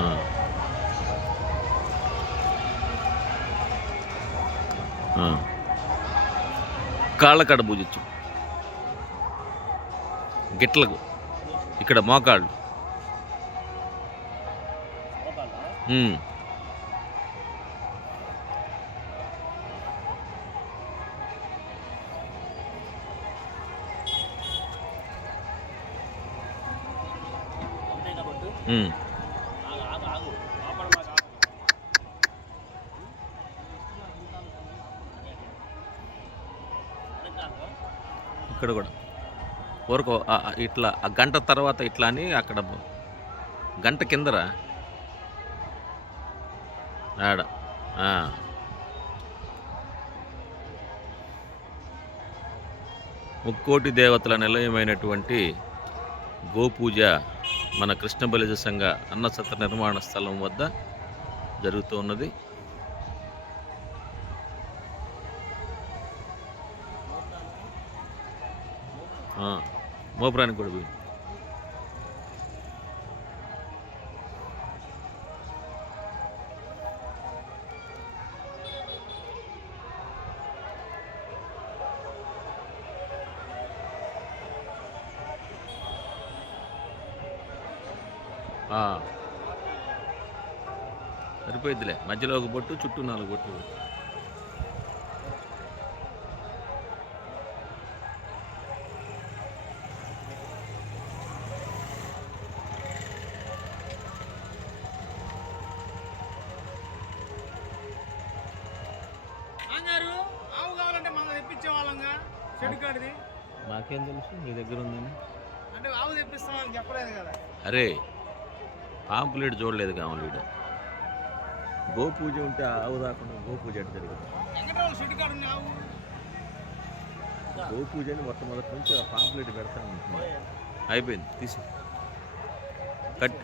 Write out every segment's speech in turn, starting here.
ఆ, ఆ. కాళ్ళ కాడ పూజించు గిట్లకు ఇక్కడ మోకాళ్ళు. ఉమ్, ఉమ్. ఇక్కడ కూడా ఊరకు ఇట్లా ఆ గంట తర్వాత ఇట్లా అని అక్కడ గంట కిందరా ఆడ. ఆ, ముక్కోటి దేవతల నిలయమైనటువంటి గోపూజ మన కృష్ణ బలిజ సంఘ అన్నసత్ర నిర్మాణ స్థలం వద్ద జరుగుతూ ఉన్నది. మోపురానికి కూడా పోయింది. సరిపోయిద్దిలే, మధ్యలో ఒక బొట్టు, చుట్టూ 4 బొట్లు. ఆవు కావాలంటే మనం తెప్పించే వాళ్ళంగా చెడు కాడిది. మాకేం తెలుసు మీ దగ్గర ఉందని? అంటే ఆవు తెప్పిస్తామని చెప్పలేదు కదా. అరే పాంపులేడు చూడలేదు కావాలి. గోపూజ ఉంటే ఆవు రాకుండా గోపూజ అంటే జరుగుతుంది. వెంకటరావు చెడు కాడు ఉంది ఆవు. గోపూజ అని మొట్టమొదటి నుంచి ఆ పాంపులేట్ పెడతా ఉంటుంది. అయిపోయింది, తీసి కట్.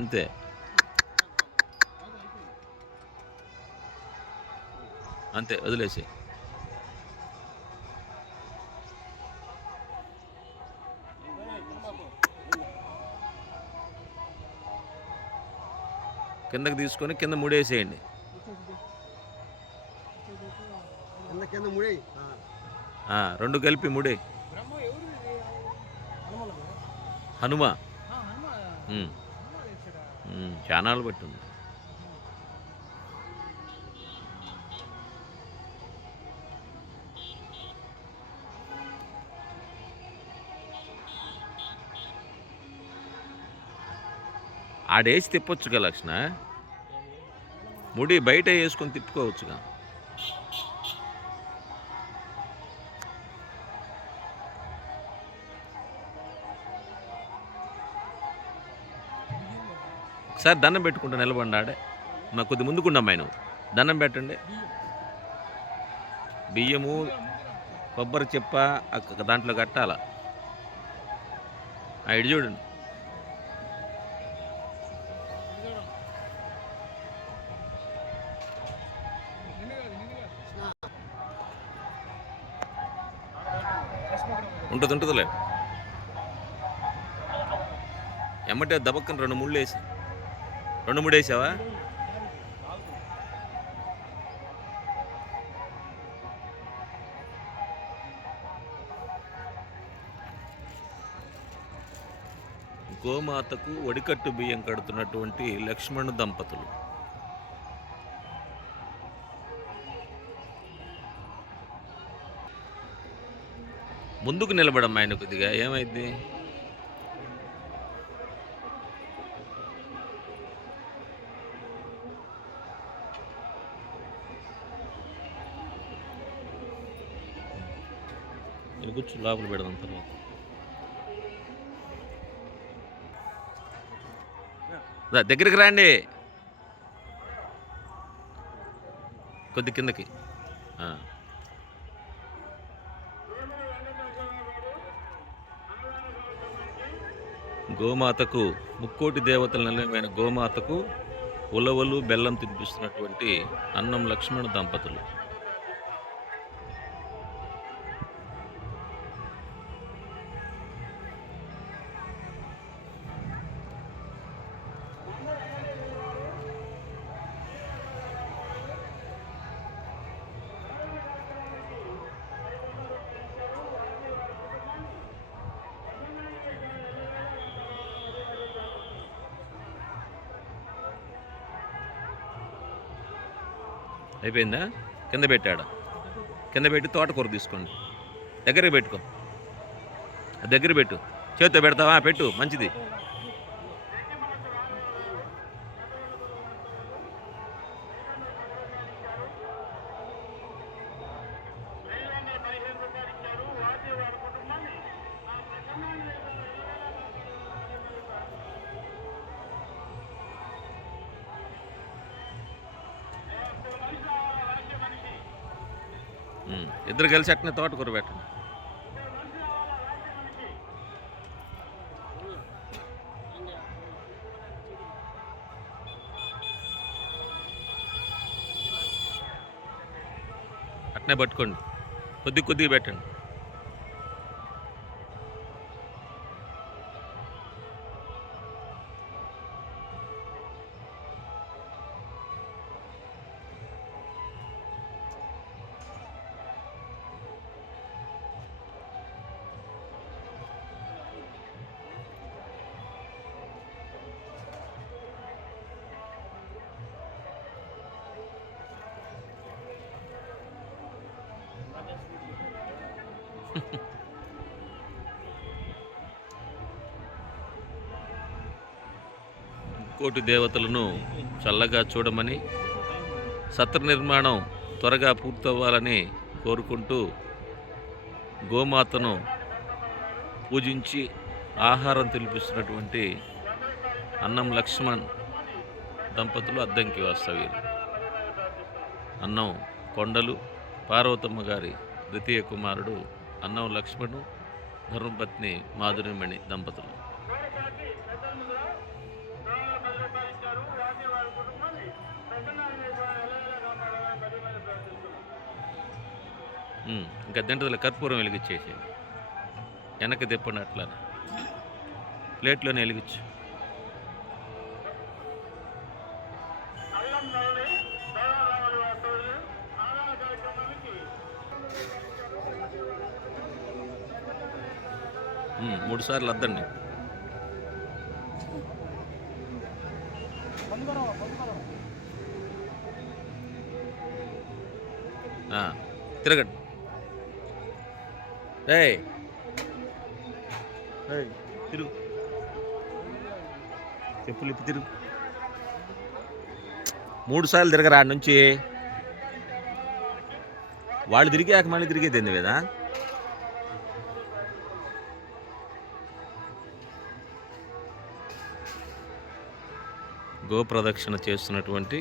అంతే. అంతే, వదిలేసి. కిందకి తీసుకొని కింద ముడేసేయండి. రెండు కలిపి ముడే. హనుమ చానాలు పట్టింది. ఆడేసి తిప్పొచ్చుగా లక్షణ, ముడి బయట వేసుకొని తిప్పుకోవచ్చుగా. ఒకసారి దండం పెట్టుకుంటా నిలబండి. ఆడే నాకు కొద్ది ముందుకున్నమ్మాయి, నువ్వు దండం పెట్టండి. బియ్యము కొబ్బరి చెప్ప దాంట్లో కట్టాల. ఇటు చూడండి. ఉంటుందిలే. ఎమ్మటే దబక్కని 2 ముళ్ళు వేసి. 2 3 వేసావా? గోమాతకు ఒడికట్టు బియ్యం కడుతున్నటువంటి లక్ష్మణ్ దంపతులు. ముందుకు నిలబడమ్మా ఆయన కొద్దిగా, ఏమైంది? కూర్చు, లోపల పెడదాం తర్వాత. దగ్గరికి రండి, కొద్ది కిందకి. గోమాతకు, ముక్కోటి దేవతల నిలయమైన గోమాతకు ఉలవలు బెల్లం తినిపిస్తున్నటువంటి అన్నం లక్ష్మణ దంపతులు. అయిపోయిందా? కింద పెట్టాడా? కింద పెట్టి తోటకూర తీసుకోండి. దగ్గరికి పెట్టుకో. దగ్గర పెట్టు. చేత్తో పెడతావా? పెట్టు, మంచిది. ఇద్దరు కలిసి అట్నే తోటకూర పెట్టండి. అట్నే పట్టుకోండి, కొద్దిగా పెట్టండి. కోటి దేవతలను చల్లగా చూడమని, సత్ర నిర్మాణం త్వరగా పూర్తవ్వాలని కోరుకుంటూ గోమాతను పూజించి ఆహారం తినిపిస్తున్నటువంటి అన్నం లక్ష్మణ్ దంపతులు అద్దంకి వాస్తవ్యులు. అన్నం కొండలు పార్వతమ్మ గారి ద్వితీయ కుమారుడు అన్నం లక్ష్మణు, ధర్మపత్ని మాధురిమణి దంపతులు. ఇంకా తింటదిలో కర్పూరం వెలిగించేసి వెనక్కి తిప్పండి, అట్లా ప్లేట్లోనే వెలిగించు. మూడు సార్లు అద్దండి. తిరగండి. తిరుగు, చెప్పులు ఇప్పి తిరుగు. 3 సార్లు తిరగరా ఆడ నుంచి. వాళ్ళు తిరిగాక మళ్ళీ తిరిగేది కదా. గోప్రదక్షిణ చేస్తున్నటువంటి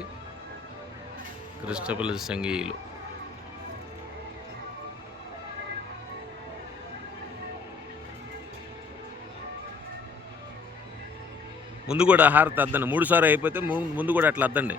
కృష్ణపల్లి సంఘీయులు. ముందు కూడా హారతి అద్దండి. 3 సార్లు అయిపోతే ముందు కూడా అట్లా అద్దండి.